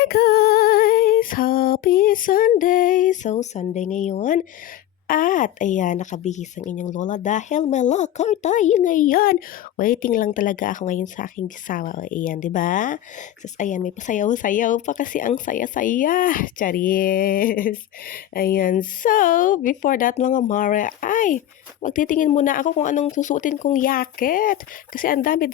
Hi guys! Happy Sunday! So, Sunday ngayon. At ayan, nakabihis ang inyong lola dahil may lakar tayo ngayon. Waiting lang talaga ako ngayon sa aking gisawa. O ayan, di ba? Tapos ayan, may pasayaw-sayaw pa kasi ang saya-saya. Charis! Ayan, so, before that mga mare, ay, magtitingin muna ako kung anong susuotin kong jacket. Kasi ang dami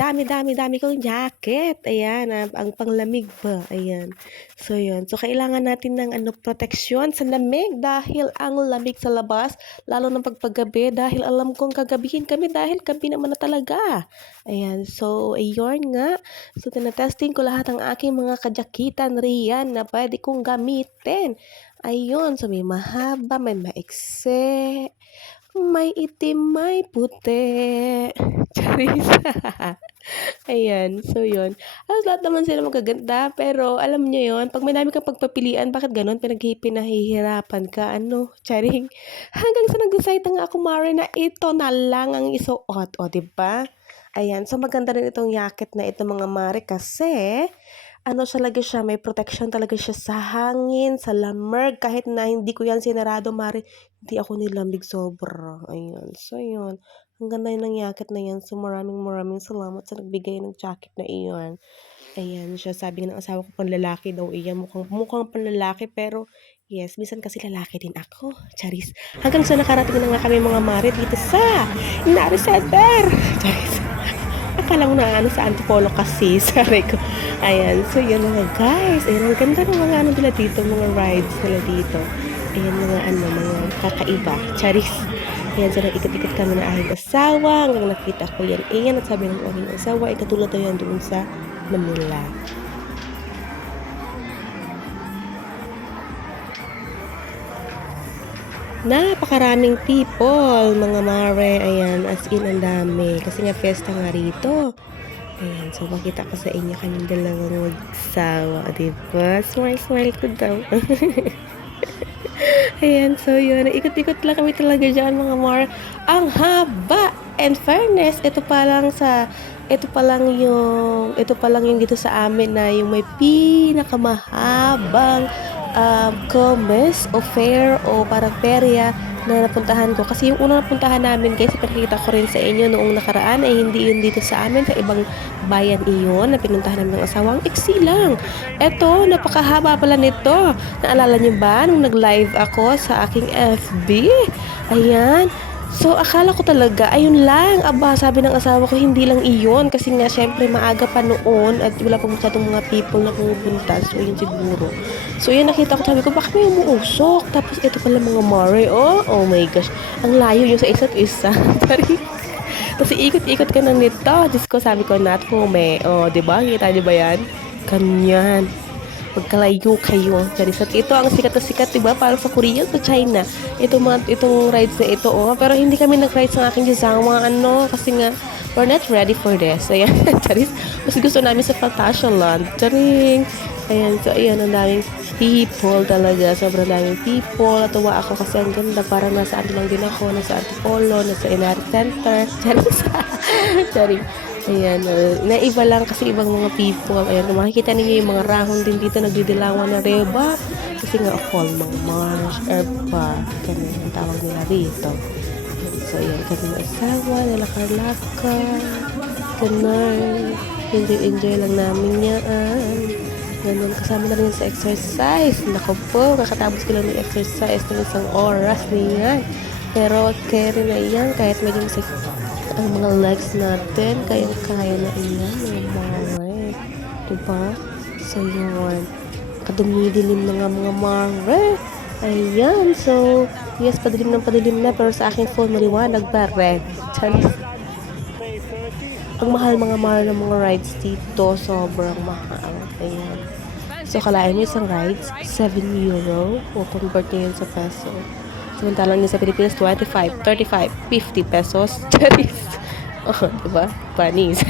kong jacket. Ayan, ang panglamig ba? Ayan. So, yun. So, kailangan natin ng proteksyon sa lamig dahil ang lamig sa labas, lalo na paggabi dahil alam kong kagabihin kami dahil gabi naman na talaga. Ayan. So, ayun nga. So, tinatesting ko lahat ng aking mga kajakitan riyan na pwede kong gamitin. Ayun. So, may mahaba, may maikse, may itim, may puti. Charis. Ayan, so yun. Lahat naman sila magaganda, pero alam niyo yun, pag may dami kang pagpapilian, bakit ganun? Pinahihirapan ka, charing. Hanggang sa nag-decide na nga ako, Mare, na ito na lang ang isuot, o, diba? Ayan, so maganda rin itong jacket na ito, mga Mare, kasi talaga siya, may protection talaga siya sa hangin, sa lamig, kahit na hindi ko yan sinarado, Mare, hindi ako nilamig sobra. Ayan, so yun. Ang ganda yun ng jacket na yan. So maraming salamat sa nagbigay ng jacket na iyon. Ayan siya. Sabi ng asawa ko panlalaki daw iyan. Mukhang panlalaki pero yes, minsan kasi lalaki din ako. Charis. Hanggang sa nakarating na nga kami mga mare dito sa Inari Center. Charis. Akala ko na sa Antipolo kasi. Sabi ko. Ayan. So yun mga guys. Ayan. Ang ganda ng mga nila dito. Mga rides nila dito. Ayan mga kakaiba. Charis. Ayan, so ikot-ikot kami na aking asawa, hanggang nakita ko yan. Ayan, at sabi ng aking asawa, katulad daw yan doon sa Manila. Napakaraming people, mga mare. Ayan, as in, ang dami. Kasi nga, fiesta nga rito. Ayan, so makita ko sa inyo kaming dalawang mag-asawa, diba? Smile ko daw. Ayan, so yun, ikot-ikot lang kami talaga dyan mga more. Ang haba! And fairness, ito pa lang yung dito sa amin na yung may pinakamahabang comes o fair o parang perya na napuntahan ko. Kasi yung unang napuntahan namin guys, ipakita ko rin sa inyo noong nakaraan ay hindi yun dito sa amin, sa ibang bayan iyon na pinuntahan namin ng asawang iksi lang. Eto, napakahaba pala nito. Naalala niyo ba nung nag-live ako sa aking FB? Ayan. So, akala ko talaga, ayun lang. Aba, sabi ng asawa ko, hindi lang iyon. Kasi nga, syempre, maaga pa noon at wala pa masyadong mga people na pumupunta. So, yun siguro. So, yun nakita ko, sabi ko, bakit may umuusok? Tapos, ito pala mga mare, oh my gosh. Ang layo yung sa isa't isa. Tapos, ikot-ikot ka ng nito. Diyos ko, sabi ko, not home eh. Oh, diba? Kita niyo ba yan? Kanyan. Magkalayo kayo. Charis. At ito ang sikat na sikat, diba? Parang sa Korea, sa China. Itong rides na ito, oh. Pero hindi kami nag-ride sa aking gisama, kasi nga, we're not ready for this. Ayan, Charis. Mas gusto namin sa Fantasia Land. Charing. Ayan, so ayan, ang daming people talaga. Sobrang daming people. Natuwa ako kasi ang ganda. Parang nasa lang din ako. Nasa Antipolo, nasa Inari Center. Charis. Charing. Ayan, naiba lang kasi ibang mga people. Ayan, kung makikita ninyo yung mga rahon din dito, nagdidilawan na reba. Kasi nga, fall, mga marsh, herb pa. Ganun ang tawag nila rito. So, ayan, kami ng asawa, nalakar-laka. Ganun. Enjoy lang namin yan. Ganun, kasama na rin sa exercise. Naku po, kakatapos ko lang ng exercise ng isang oras niyan. Pero, carry na yan, kahit medyo masakit ang mga legs natin, kaya na iyan, mga mare. Diba? So, yun. Kadumi-dilim na nga mga mare. Ayan. So, yes, padilim na, pero sa aking phone, maliwanag pa rin. Charis. Ang mahal mga mare ng mga rides dito, sobrang mahal. Ayan. So, kalahin mo isang rides, 7 euro. O, convert nyo yun sa peso. Samantalang yun sa Pilipinas, 25, 35, 50 pesos. Charis. Oh, diba? Panis.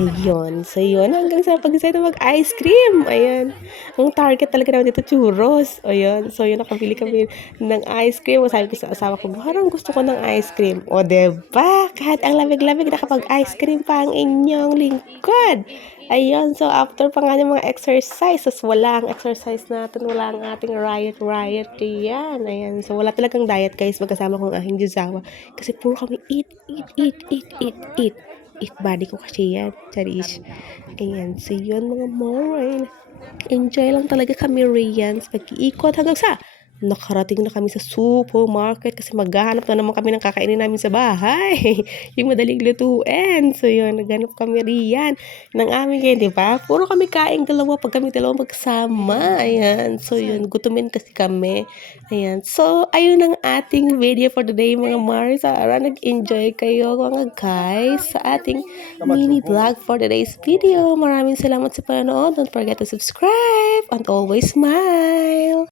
Ayun, so yun hanggang sa pag-decide na mag-ice cream, ayan. Ang target talaga namin dito churros, ayun. So yun nakabili kami ng ice cream, sabi ko sa asawa ko, "Parang gusto ko ng ice cream." O 'di ba, kahit ang lamig-lamig nakapag-ice cream pa ang inyong lingkod. Ayun, so after pa nga ng mga exercise, ta's wala ang exercise natin, wala ang ating riot-riot diyan, ayan. So wala talagang diet guys, magkasama ko ang aking jowa kasi puro kami eat, eat, eat, eat, eat, eat. Eat body ko kasi yan, charish. Ayan, so yun mga more. Enjoy lang talaga kami riyan sa pag-iikot hanggang sa nakarating na kami sa supermarket kasi maghahanap na naman kami ng kakainin namin sa bahay. Yung madaling lutuin. So yun, naghanap kami riyan ng aming ngayon, di ba? Puro kami kaing dalawa pag kami dalawa magsama. Ayan. So yun, gutumin kasi kami. Ayan. So, ayun ang ating video for today mga Mars. Sana nag-enjoy kayo mga guys sa ating mini vlog for today's video. Maraming salamat sa panonood. Don't forget to subscribe and always smile!